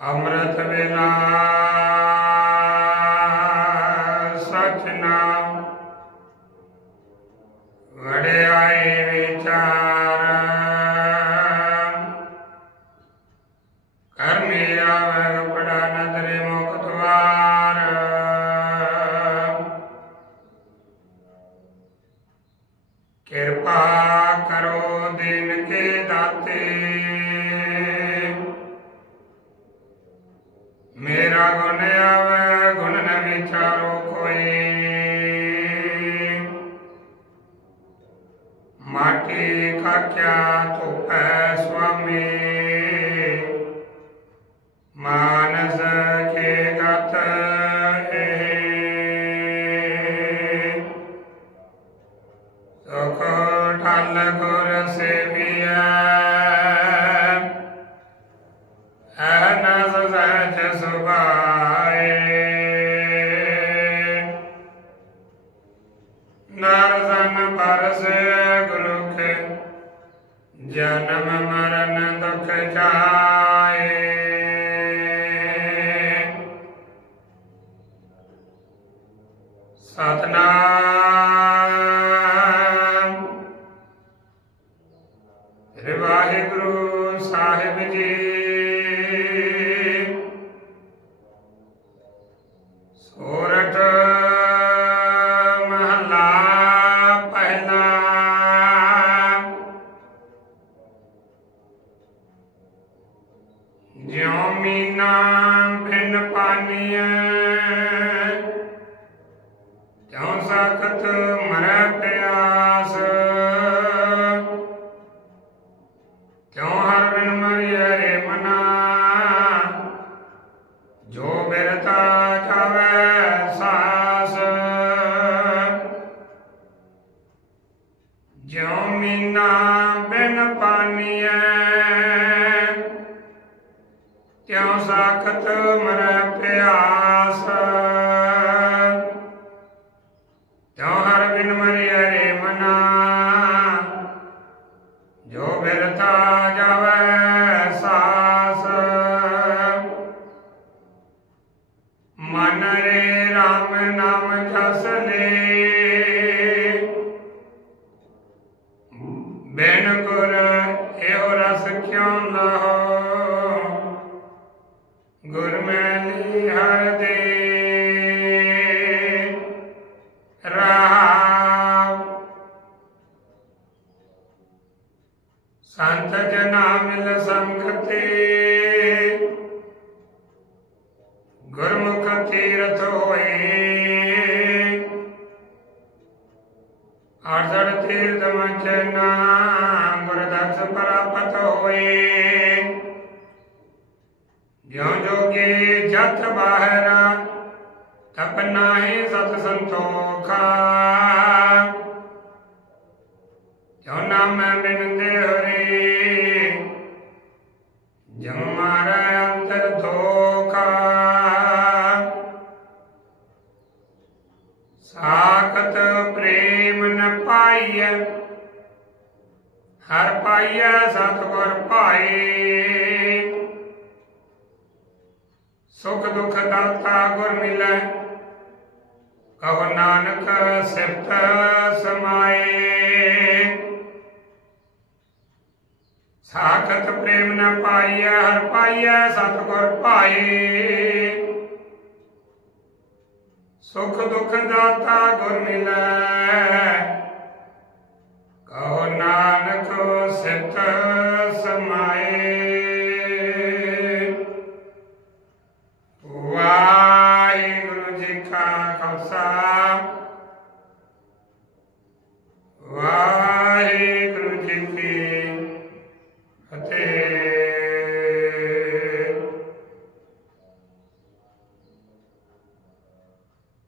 ਅੰਮ੍ਰਿਤ ਵੇਲਾ ਸਚ ਨਾਮ ਵਡਿਆਈ ਵਿਚਾਰ। ਕਰਮੀ ਆਵੈ ਕਪੜਾ ਨਦਰੇ ਮੁਖ ਦਵਾਰ ਕਿਰਪਾ ਕਰੋ ਦਿਨ ਕੇ ਦਾਤੇ। ਮੇਰਾ ਗੁਣ ਆਵੇ, ਗੁਣ ਨ ਵਿਚਾਰੋ ਕੋਈ। ਮਾਟੀ ਕਾਕਿਆ ਧੋਪੈ ਸੁਆਮੀ। ਮਾਨਸ ਕੇ ਗਤ ਇਹ ਸੁਖ ਠਲ ਗੁਰ ਸੇਵੀਐ। ਨਰਸਨ ਪਰਸ ਗੁਰੁਖ ਜਨਮ ਮਰਨ ਦੁਖ ਜਾਏ ਸਤਨਾਮ। ਸ੍ਰੀ ਵਾਹਿਗੁਰੂ ਸਾਹਿਬ ਜੀ। ਸੋਰਠ ਜਿਉ ਮੀਨਾ ਬਿਨ ਪਾਨੀਐ। ਤਿਉ ਸਖਤ ਮਰੈ ਪਿਆਸ। ਤਿਉ ਹਰ ਬਿਨ ਮਰਿਐ ਰੇ ਮਨਾ। ਜੋ ਬਿਰਤਾ ਜਾਵੇ ਸਾਸ। ਜਿਉ ਮੀਨਾ ਬਿਨ ਪਾਨੀਐ। ਸਾਖਤ ਮਰੈ ਪਿਆਸ। ਤਿਉ ਹਰ ਬਿਨ ਮਰਿਐ ਰੇ ਮਨਾ। ਜੋ ਬਿਰਤਾ ਜਾਵੇ ਸਾਸ। ਮਨ ਰੇ RAM ਨਾਮ ਜਸ ਲੈ। ਬੈਨ ਗੁਰ ਇਹੋ ਰਸ ਕਿਉਂ ਨਾ ਹੋ? ਮੈਲੀ ਹਰ ਦੇ ਰਾਮ। ਸੰਤ ਜਨਾ ਮਿਲ ਸੰਗਤੇ, ਗੁਰਮੁਖ ਤੀਰਥ ਹੋਏ। ਆਰਦੜ ਤੀਰਥ ਮਚਨਾ ਗੁਰਦਕਸ਼ ਪ੍ਰਾਪਤ ਹੋਏ। ਜਿਉ ਜੋਗੇ ਜਤ ਬਾਹਰਾ, ਤਪ ਨਾਹੀ ਸਤ ਸੰਤੋਖਾ। ਜੋ ਨਾਮ ਬਿਨ ਦੇ ਹਰੀ ਜਮ ਮਾਰਾ ਅੰਤਰ ਧੋਖਾ। ਸਾਖਤ ਪ੍ਰੇਮ ਨ ਪਾਈਐ, ਹਰ ਪਾਈਐ ਸਤਿਗੁਰ ਭਾਏ। ਮਿਲੈ। ਕਹੋ ਨਾਨਕ ਸਿਫਤ ਸਮਾਏ। ਸਾਖਤ ਪ੍ਰੇਮ ਨ ਪਾਈਐ, ਹਰ ਪਾਈਐ, ਸਤਿਗੁਰ ਭਾਏ। ਸੁਖ ਦੁਖ ਦਾਤਾ ਗੁਰ ਮਿਲੈ।